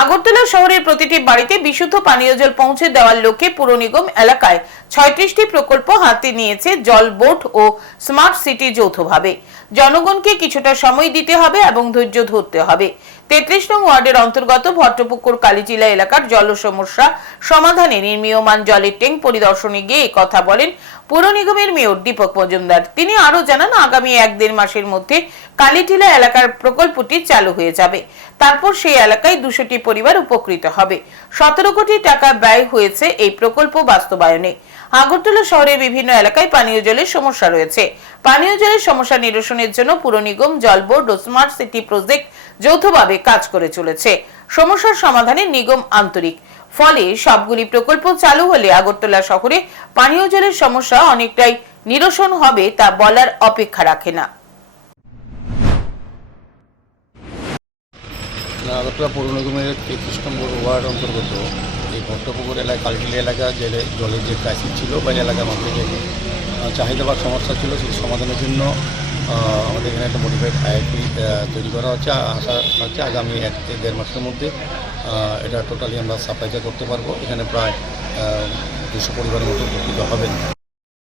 আগরতলা শহরের প্রতিটি বাড়িতে বিশুদ্ধ পানীয় জল পৌঁছে দেওয়ার লক্ষ্যে পুর নিগম এলাকায় ছয়ত্রিশটি প্রকল্প হাতে নিয়েছে জল বোট ও স্মার্ট সিটি যৌথভাবে। জনগণকে কিছুটা সময় দিতে হবে এবং ধৈর্য ধরতে হবে। তেত্রিশ নং ওয়ার্ডের অন্তর্গত ভট্টপুকুর কালীচিলা এলাকার জল সমস্যা সমাধানে নির্মীয়মান জলের ট্যাঙ্ক পরিদর্শনে গিয়ে কথা বলেন পুর নিগমের মেয়র দীপক মজুমদার। তিনি আরও জানান, আগামী এক দেড় মাসের মধ্যে কালীটিলা এলাকার প্রকল্পটি চালু হয়ে যাবে। তারপর সেই এলাকায় দুশোটি পরিবার উপকৃত হবে। সতেরো কোটি টাকা ব্যয় হয়েছে এই প্রকল্প বাস্তবায়নে। আগরতলা শহরের বিভিন্ন এলাকায় পানীয় জলের সমস্যা রয়েছে। পানীয় জলের সমস্যা নিরসনের জন্য পুর নিগম, জল বোর্ড ও স্মার্ট সিটি প্রজেক্ট যৌথভাবে কাজ করে চলেছে। সমস্যার সমাধানে নিগম আন্তরিক। ফলে সবগুলি প্রকল্প চালু হলে আগরতলা শহরে পানীয় জলের সমস্যা অনেকটাই নিরসন হবে তা বলার অপেক্ষা রাখে না। আগরতলা পৌর নিগমের তেত্রিশ নম্বর ওয়ার্ড অন্তর্গত। এই ভট্টপুকুর এলাকা কালকিলি এলাকা, যে জলের যে ক্রাইসিস ছিল বা এলাকার মধ্যে যে চাহিদা বা সমস্যা ছিল সেই সমাধানের জন্য আমাদের এখানে একটা মডিফাইড আইআইপি তৈরি করা হচ্ছে। আশা হচ্ছে আগামী এক থেকে দেড় মাসের মধ্যে এটা টোটালি আমরা সাপ্লাইটা করতে পারব। এখানে প্রায় দুশো পরিবারের মতো উপকৃত হবেন।